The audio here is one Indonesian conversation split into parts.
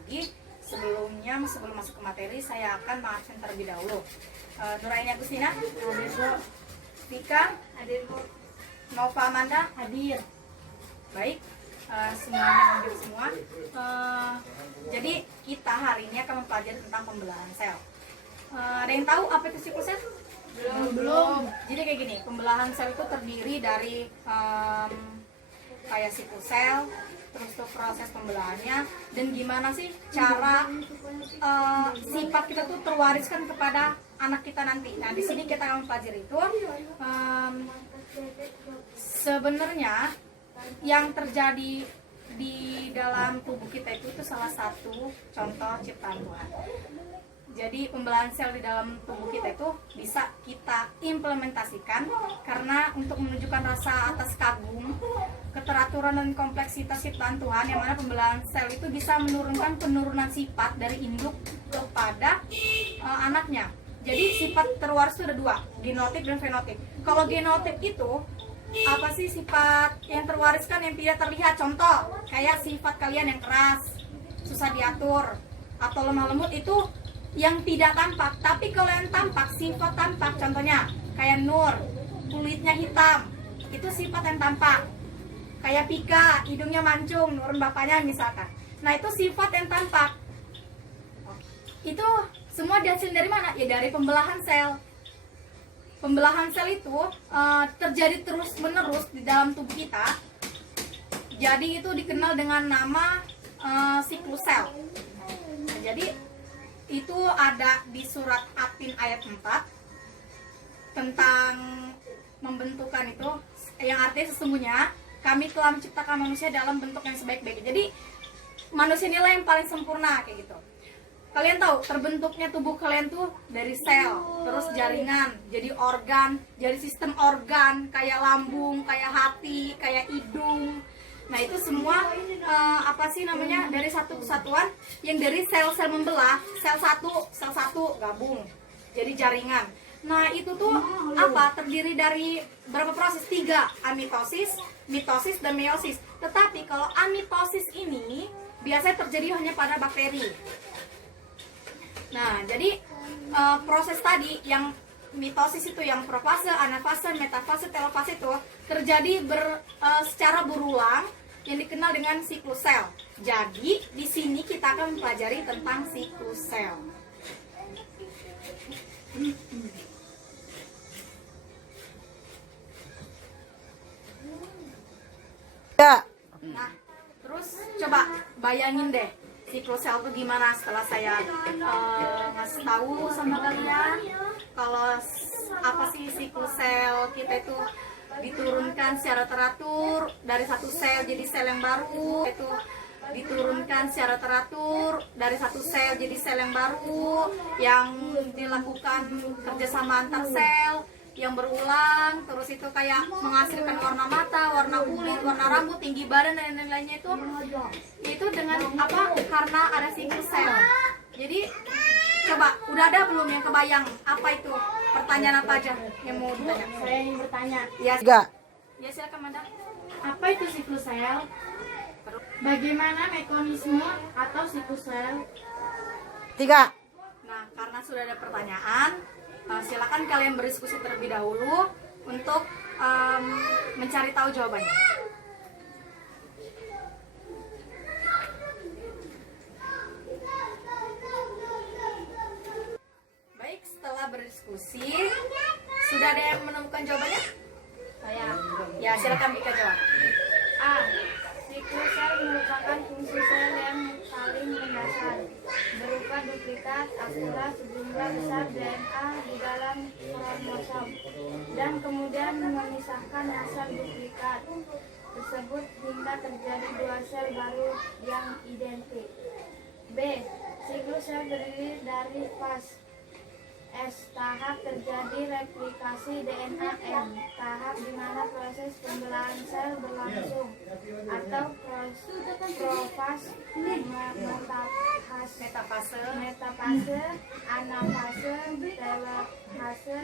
lagi. Sebelum masuk ke materi, saya akan mengabsen terlebih dahulu. Nuraini Agustina, hadir Bu. Tika, hadir Bu. Nova Amanda, hadir. Baik, semuanya hadir semua. Jadi kita hari ini akan mempelajari tentang pembelahan sel. Ada yang tahu apa itu siklus sel? Belum. Jadi kayak gini, pembelahan sel itu terdiri dari kayak siklus sel, terus tuh proses pembelahannya, dan gimana sih cara sifat kita tuh terwariskan kepada anak kita nanti. Nah, di sini kita akan mempelajari itu sebenarnya yang terjadi di dalam tubuh kita itu salah satu contoh ciptaan Tuhan. Jadi pembelahan sel di dalam tubuh kita itu bisa kita implementasikan karena untuk menunjukkan rasa atas kagum, keteraturan dan kompleksitas ciptaan Tuhan, yang mana pembelahan sel itu bisa menurunkan penurunan sifat dari induk kepada anaknya. Jadi sifat terwaris itu ada dua, genotip dan fenotip. Kalau genotip itu apa sih sifat yang terwariskan yang tidak terlihat? Contoh kayak sifat kalian yang keras, susah diatur, atau lemah lembut, itu yang tidak tampak. Tapi kalau yang tampak, sifat tampak, contohnya kayak Nur, kulitnya hitam, itu sifat yang tampak. Kayak Pika, hidungnya mancung, nurun bapaknya misalkan. Nah, itu sifat yang tampak. Itu semua dihasilkan dari mana? Ya dari pembelahan sel. Pembelahan sel itu terjadi terus menerus di dalam tubuh kita. Jadi itu dikenal dengan nama siklus sel. Nah, jadi itu ada di surat Atin ayat 4 tentang membentukan itu, yang artinya sesungguhnya kami telah menciptakan manusia dalam bentuk yang sebaik-baiknya. Jadi manusia inilah yang paling sempurna kayak gitu. Kalian tahu terbentuknya tubuh kalian tuh dari sel, terus jaringan, jadi organ, jadi sistem organ kayak lambung, kayak hati, kayak hidung. Nah, itu semua apa sih namanya, dari satu kesatuan yang dari sel-sel membelah, sel satu gabung jadi jaringan. Nah, itu tuh apa, terdiri dari berapa proses? 3, amitosis, mitosis, dan meiosis. Tetapi kalau amitosis ini biasanya terjadi hanya pada bakteri. Nah, jadi proses tadi yang mitosis itu, yang profase, anafase, metafase, telofase itu terjadi secara berulang, yang dikenal dengan siklus sel. Jadi di sini kita akan mempelajari tentang siklus sel. Ya. Nah, terus coba bayangin deh siklus sel itu gimana setelah saya ngasih tahu sama kalian kalau apa sih siklus sel kita itu diturunkan secara teratur dari satu sel jadi sel yang baru, itu diturunkan secara teratur dari satu sel jadi sel yang baru, yang dilakukan kerjasama antar sel yang berulang, terus itu kayak menghasilkan warna mata, warna kulit, warna rambut, tinggi badan, dan lain-lainnya. Itu dengan apa? Karena ada siklus sel. Jadi coba, udah ada belum yang kebayang apa itu? Pertanyaan apa aja yang mau ditanya? Saya ingin bertanya. Ya, Tiga. ya silakan Manda. Apa itu siklus sel? Bagaimana mekanisme atau siklus sel? 3. Nah, karena sudah ada pertanyaan, silakan kalian berdiskusi terlebih dahulu untuk mencari tahu jawabannya. Baik, setelah berdiskusi, sudah ada yang menemukan jawabannya? Saya. Ya, silakan Bika jawab. A. Siklus sel merupakan fungsi sel yang paling mendasar, berupa duplikat akurat sejumlah besar DNA di dalam kromosom, dan kemudian memisahkan asal duplikat tersebut hingga terjadi 2 sel baru yang identik. B. Siklus sel terdiri dari fase. S. Tahap terjadi replikasi DNA. M. Tahap di mana proses pembelahan sel berlangsung, atau profase, metafase, anafase, telofase,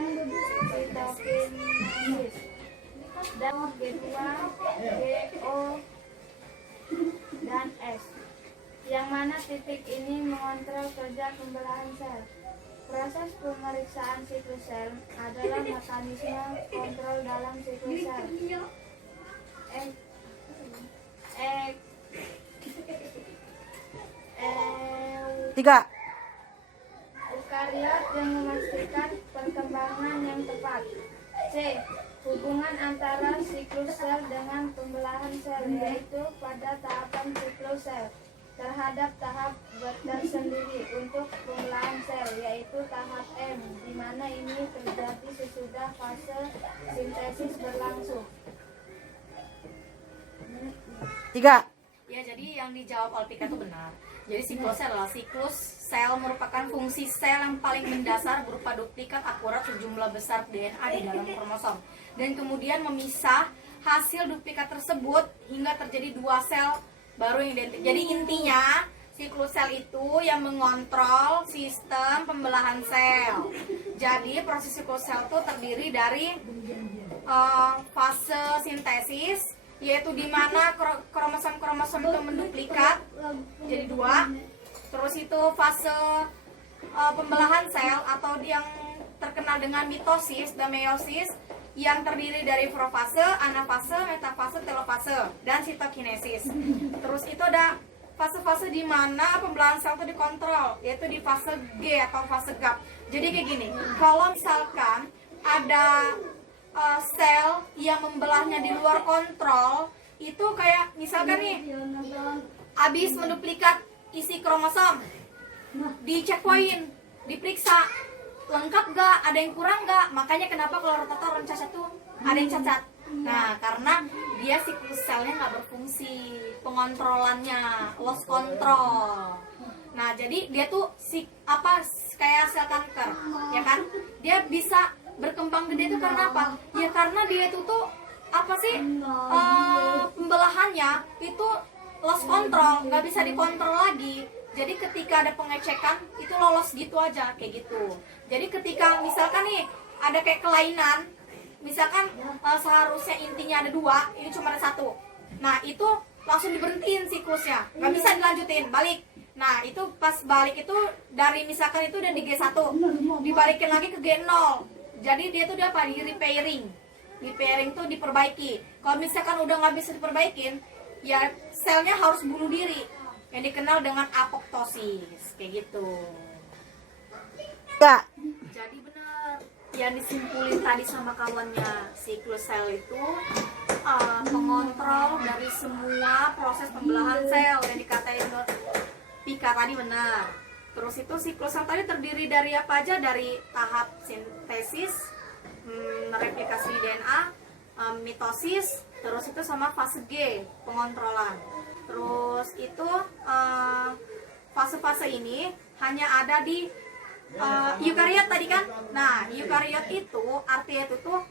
sitokinesis, dan G2, GO, dan S. yang mana titik ini mengontrol kerja pembelahan sel. Proses pemeriksaan siklus sel adalah mekanisme kontrol dalam siklus sel. Tiga. Eukariot yang memastikan perkembangan yang tepat. C. Hubungan antara siklus sel dengan pembelahan sel, yaitu pada tahapan siklus sel terhadap tahap tersendiri untuk pembelahan sel, yaitu tahap M, di mana ini terjadi sesudah fase sintesis berlangsung. Tiga. Ya, jadi yang dijawab oleh Pika itu benar. Jadi siklus sel adalah siklus sel merupakan fungsi sel yang paling mendasar berupa duplikat akurat sejumlah besar DNA di dalam kromosom, dan kemudian memisah hasil duplikat tersebut hingga terjadi dua sel baru yang identik. Jadi intinya siklus sel itu yang mengontrol sistem pembelahan sel. Jadi proses siklus sel itu terdiri dari fase sintesis, yaitu di mana kromosom itu menduplikat jadi dua. Terus itu fase pembelahan sel atau yang terkenal dengan mitosis dan meiosis, yang terdiri dari profase, anafase, metafase, telofase, dan sitokinesis. Terus itu ada fase-fase di mana pembelahan sel itu dikontrol, yaitu di fase G atau fase gap. Jadi kayak gini, kalau misalkan ada sel yang membelahnya di luar kontrol, itu kayak misalkan nih habis menduplikat isi kromosom, di checkpoint, diperiksa lengkap gak, ada yang kurang gak. Makanya kenapa kalau rata-rata orang cacat tuh ada yang cacat. Nah, karena dia siklus selnya nggak berfungsi, pengontrolannya lost control. Nah, jadi dia tuh kayak sel kanker, ya kan? Dia bisa berkembang gede itu karena apa? Ya karena dia itu tuh pembelahannya itu lost control, nggak bisa dikontrol lagi. Jadi ketika ada pengecekan itu lolos gitu aja, kayak gitu. Jadi ketika misalkan nih ada kayak kelainan, misalkan seharusnya intinya ada dua, ini cuma ada satu. Nah itu langsung diberhentiin siklusnya, nggak bisa dilanjutin, balik. Nah itu pas balik itu dari misalkan itu udah di G1, dibalikin lagi ke G0. Jadi dia tuh di repairing. Repairing tuh diperbaiki. Kalau misalkan udah nggak bisa diperbaikin, ya selnya harus bunuh diri, yang dikenal dengan apoptosis, kayak gitu. Tiga. Jadi benar yang disimpulin tadi sama kawannya, siklus sel itu pengontrol dari semua proses pembelahan sel yang dikatain Pika tadi benar. Terus itu siklus sel tadi terdiri dari apa aja? Dari tahap sintesis, replikasi DNA, mitosis, terus itu sama fase G, pengontrolan. Terus itu fase-fase ini hanya ada di eukariot tadi kan. Nah, eukariot itu artinya itu tuh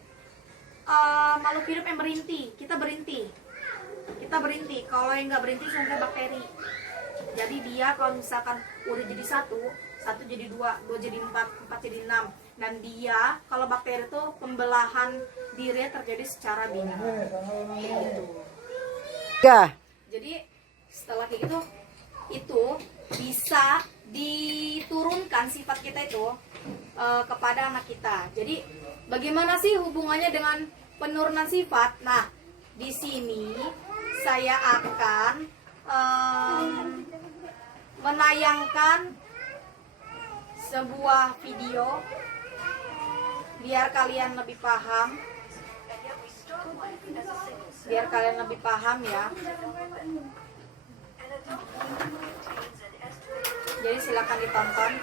makhluk hidup yang berhenti. Kita berhenti. Kalau yang nggak berhenti contohnya bakteri. Jadi dia kalau misalkan udah jadi satu jadi dua jadi empat jadi 6. Dan dia kalau bakteri itu pembelahan dirinya terjadi secara biner. Gitu. Tiga. Jadi setelah kayak gitu, itu bisa diturunkan sifat kita itu kepada anak kita. Jadi bagaimana sih hubungannya dengan penurunan sifat? Nah, di sini saya akan menayangkan sebuah video biar kalian lebih paham. Ya. Jadi silakan ditonton.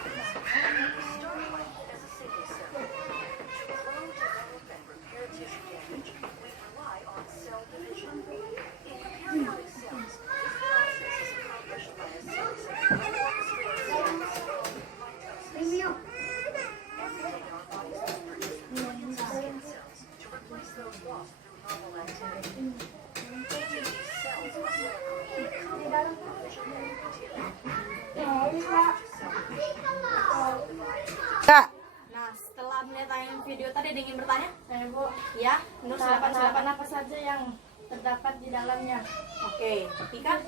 Tiga. Nah, setelah melihat tayangan video tadi, ada yang ingin bertanya? Saya Bu, Ya, Nur silakan. tahapan apa saja yang terdapat di dalamnya? Oke, Pika.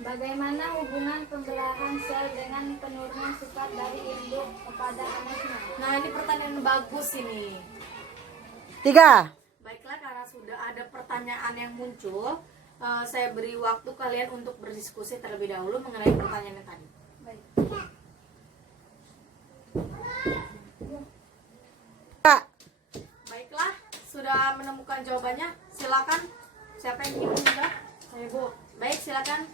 Bagaimana hubungan pembelahan sel dengan penurunan sifat dari induk kepada anaknya? Nah, ini pertanyaan bagus ini. 3. Baiklah, karena sudah ada pertanyaan yang muncul, saya beri waktu kalian untuk berdiskusi terlebih dahulu mengenai pertanyaan yang tadi. Baik. 3. Baiklah, sudah menemukan jawabannya? Silakan. Siapa yang ingin menjawab? Saya, Bu. Baik, silakan.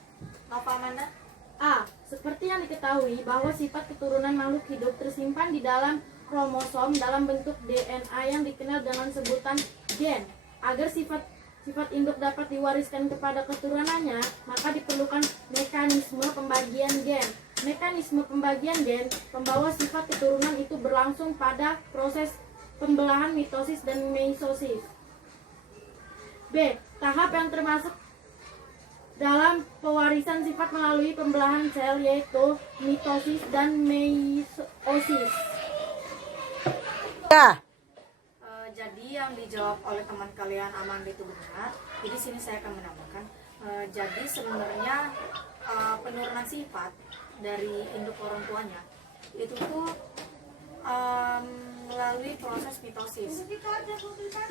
Nova Amanda. A. Seperti yang diketahui bahwa sifat keturunan makhluk hidup tersimpan di dalam kromosom dalam bentuk DNA yang dikenal dengan sebutan gen. Agar sifat induk dapat diwariskan kepada keturunannya, maka diperlukan mekanisme pembagian gen. Mekanisme pembagian gen pembawa sifat keturunan itu berlangsung pada proses pembelahan mitosis dan meisosis. B. Tahap yang termasuk dalam pewarisan sifat melalui pembelahan sel yaitu mitosis dan meiosis. 3. Jadi yang dijawab oleh teman kalian Amanda itu benar. Jadi sini saya akan menambahkan. Jadi sebenarnya penurunan sifat dari induk orang tuanya itu tuh melalui proses mitosis.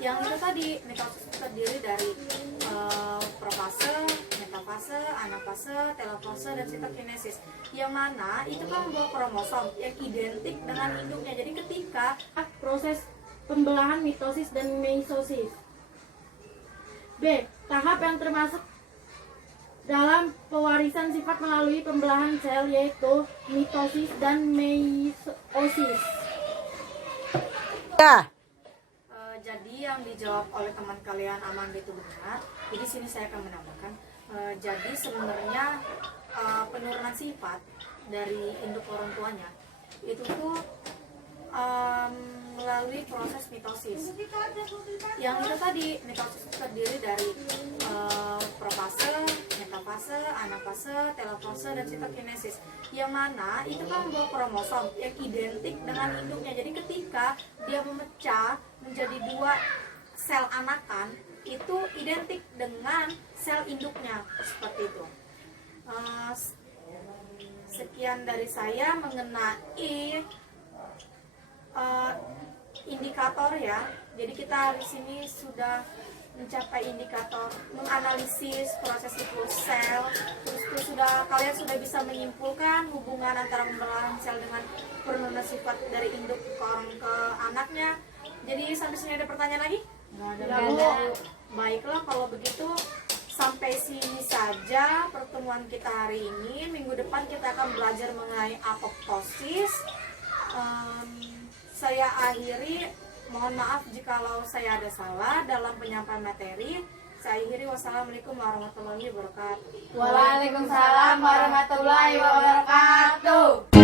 Yang itu tadi, mitosis itu terdiri dari profase, metafase, anafase, telofase, dan sitokinesis. Yang mana itu kan membawa kromosom yang identik dengan induknya. Jadi ketika Proses pembelahan mitosis dan meisosis. B. Tahap yang termasuk dalam pewarisan sifat melalui pembelahan sel yaitu mitosis dan meiosis. 3. Jadi yang dijawab oleh teman kalian Amanda itu benar. Jadi sini saya akan menambahkan. Jadi sebenarnya penurunan sifat dari induk orang tuanya itu tuh melalui proses mitosis. Yang itu tadi, mitosis itu terdiri dari profase, metafase, anafase, telofase, dan sitokinesis. Yang mana itu kan membawa kromosom yang identik dengan induknya. Jadi ketika dia memecah menjadi 2 sel anakan, itu identik dengan sel induknya, seperti itu. Sekian dari saya mengenai indikator ya. Jadi kita di sini sudah mencapai indikator menganalisis proses siklus sel. Terus itu kalian sudah bisa menyimpulkan hubungan antara pembelahan sel dengan penurunan sifat dari induk ke anaknya. Jadi sampai sini ada pertanyaan lagi? Nggak ada. Baiklah, kalau begitu sampai sini saja pertemuan kita hari ini. Minggu depan kita akan belajar mengenai apoptosis. Saya akhiri, mohon maaf jikalau saya ada salah dalam penyampaian materi. Saya akhiri, wassalamualaikum warahmatullahi wabarakatuh. Waalaikumsalam warahmatullahi wabarakatuh.